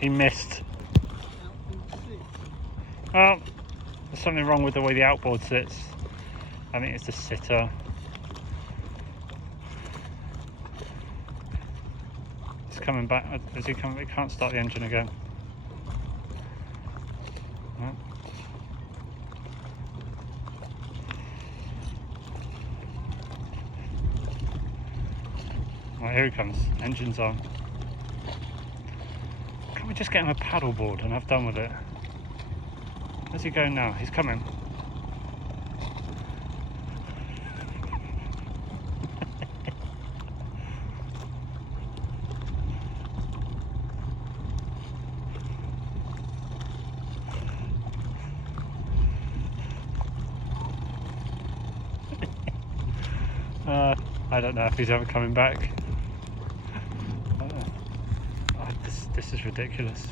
He missed. Well, there's something wrong with the way the outboard sits. I think it's the sitter. It's coming back. Is he coming? It can't start the engine again. No. Right, here he comes. Engine's on. Can't we just get him a paddleboard and have done with it? Where's he going now? He's coming. I don't know if he's ever coming back. This is ridiculous.